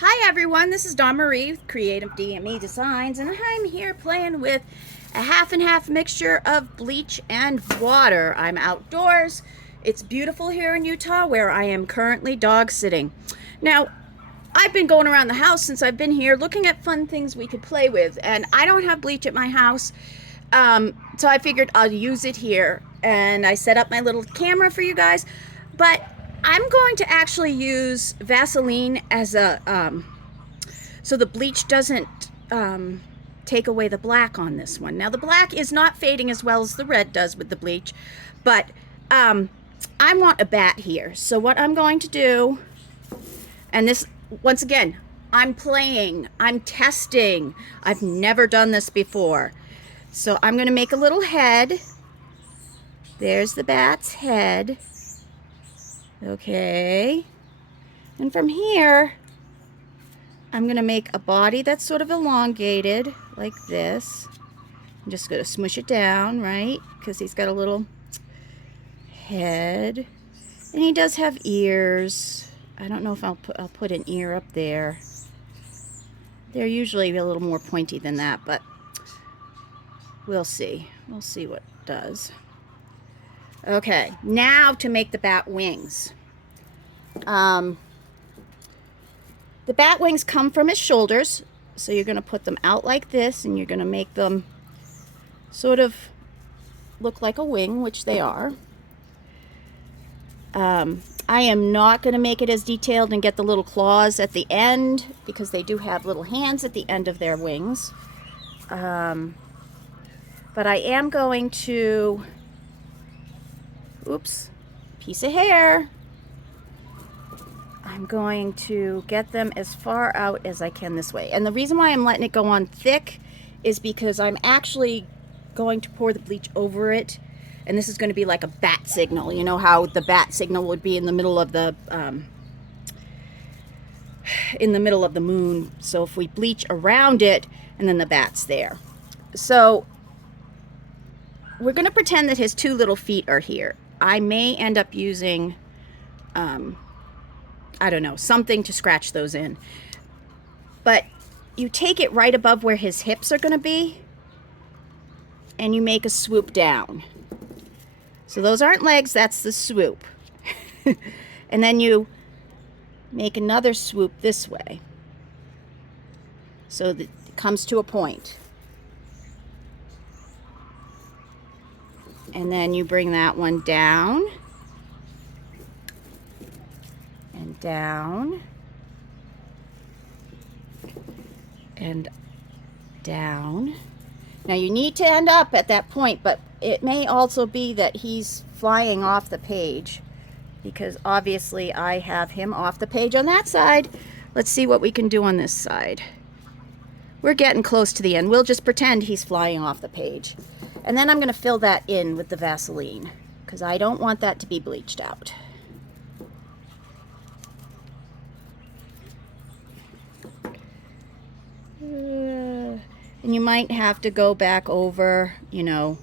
Hi everyone, this is Dawn Marie with Creative DME Designs, and I'm here playing with a half and half mixture of bleach and water. I'm outdoors. It's beautiful here in Utah where I am currently dog sitting. Now, I've been going around the house since I've been here looking at fun things we could play with, and I don't have bleach at my house, so I figured I'll use it here. And I set up my little camera for you guys, but I'm going to actually use Vaseline as a so the bleach doesn't take away the black on this one. Now the black is not fading as well as the red does with the bleach, but I want a bat here. So what I'm going to do, and this, once again, I'm playing, I'm testing. I've never done this before. So I'm going to make a little head. There's the bat's head. Okay. And from here, I'm going to make a body that's sort of elongated, like this. I'm just going to smush it down, right? Because he's got a little head. And he does have ears. I don't know if I'll put an ear up there. They're usually a little more pointy than that, but we'll see. We'll see what it does. Okay, now to make the bat wings. The bat wings come from his shoulders, so you're going to put them out like this, and you're going to make them sort of look like a wing, which they are. I am not going to make it as detailed and get the little claws at the end, because they do have little hands at the end of their wings. But I am going to... Oops, piece of hair. I'm going to get them as far out as I can this way. And the reason why I'm letting it go on thick is because I'm actually going to pour the bleach over it. And this is going to be like a bat signal. You know how the bat signal would be in the middle of the moon. So if we bleach around it, and then the bat's there. So we're going to pretend that his two little feet are here. I may end up using, I don't know, something to scratch those in. But you take it right above where his hips are going to be, and you make a swoop down. So those aren't legs, that's the swoop. And then you make another swoop this way, so that it comes to a point. And then you bring that one down, and down, and down. Now you need to end up at that point, but it may also be that he's flying off the page, because obviously I have him off the page on that side. Let's see what we can do on this side. We're getting close to the end. We'll just pretend he's flying off the page. And then I'm going to fill that in with the Vaseline, because I don't want that to be bleached out. And you might have to go back over, you know,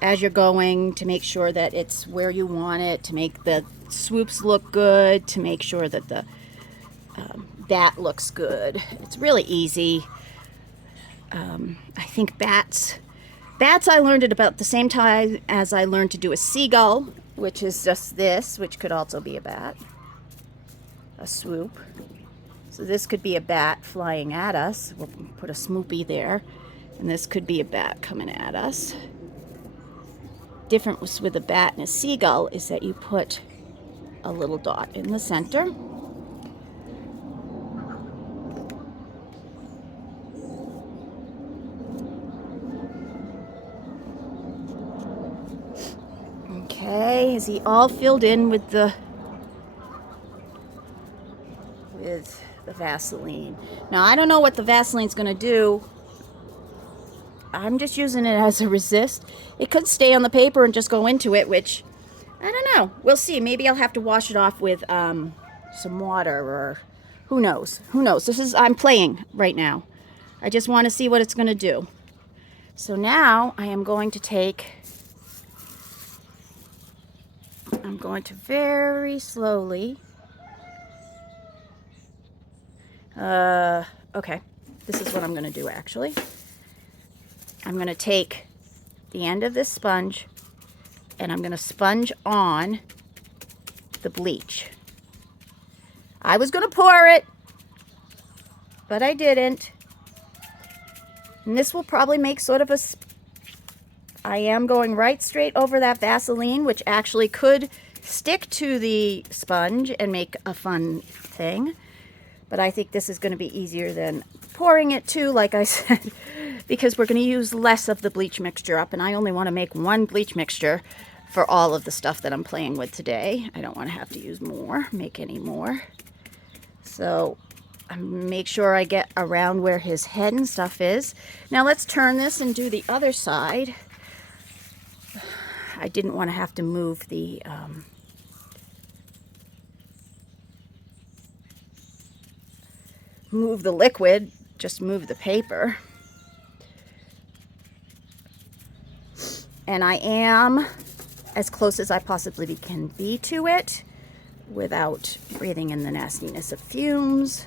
as you're going, to make sure that it's where you want it, to make the swoops look good, to make sure that the bat looks good. It's really easy. I think bats I learned at about the same time as I learned to do a seagull, which is just this, which could also be a bat, a swoop. So this could be a bat flying at us. We'll put a smoopy there. And this could be a bat coming at us. Difference with a bat and a seagull is that you put a little dot in the center. Okay, is he all filled in with the Vaseline? Now I don't know what the Vaseline's going to do. I'm just using it as a resist. It could stay on the paper and just go into it, which I don't know. We'll see. Maybe I'll have to wash it off with some water, or who knows? Who knows? I'm playing right now. I just want to see what it's going to do. So now I am going to very slowly, Okay, this is what I'm going to do actually. I'm going to take the end of this sponge and I'm going to sponge on the bleach. I was going to pour it, but I didn't. And this will probably make sort of a... I am going right straight over that Vaseline, which actually could stick to the sponge and make a fun thing. But I think this is going to be easier than pouring it too, like I said, because we're going to use less of the bleach mixture up, and I only want to make one bleach mixture for all of the stuff that I'm playing with today. I don't want to have to use more, make any more. So make sure I get around where his head and stuff is. Now let's turn this and do the other side. I didn't want to have to move the liquid, just move the paper. And I am as close as I possibly can be to it without breathing in the nastiness of fumes.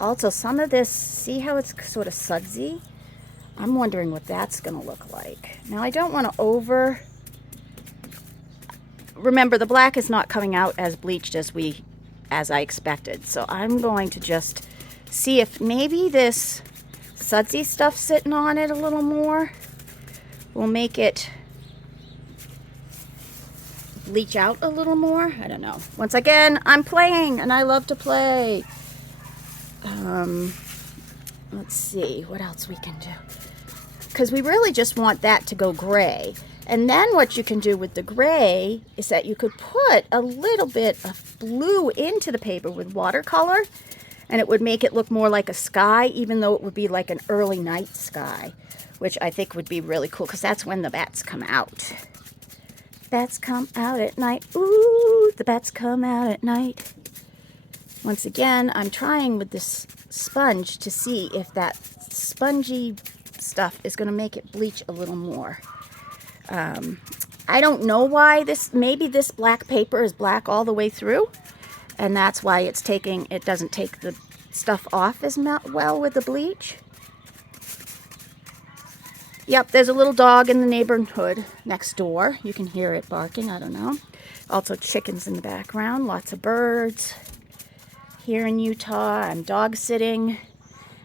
Also, some of this, see how it's sort of sudsy? I'm wondering what that's going to look like. Now, I don't want to remember, the black is not coming out as bleached as I expected. So I'm going to just see if maybe this sudsy stuff sitting on it a little more will make it bleach out a little more. I don't know. Once again, I'm playing and I love to play. Let's see what else we can do. Because we really just want that to go gray. And then what you can do with the gray is that you could put a little bit of blue into the paper with watercolor, and it would make it look more like a sky, even though it would be like an early night sky, which I think would be really cool, because that's when the bats come out. Bats come out at night. Ooh, the bats come out at night. Once again, I'm trying with this sponge to see if that spongy stuff is going to make it bleach a little more. I don't know why maybe this black paper is black all the way through, and that's why it doesn't take the stuff off as well with the bleach. Yep, there's a little dog in the neighborhood next door. You can hear it barking, I don't know. Also chickens in the background, lots of birds. Here in Utah, I'm dog sitting.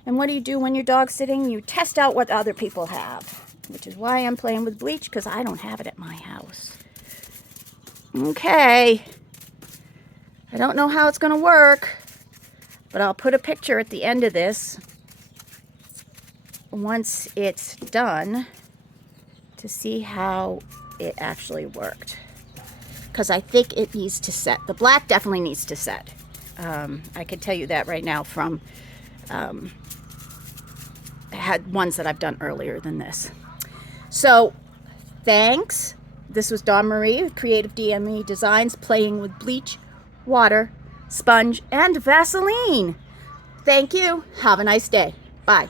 And what do you do when you're dog sitting? You test out what other people have, which is why I'm playing with bleach, because I don't have it at my house. Okay. I don't know how it's going to work, but I'll put a picture at the end of this once it's done to see how it actually worked. Because I think it needs to set. The black definitely needs to set. I can tell you that right now from had ones that I've done earlier than this. So, thanks. This was Dawn Marie with Creative DME Designs, playing with bleach, water, sponge, and Vaseline. Thank you. Have a nice day. Bye.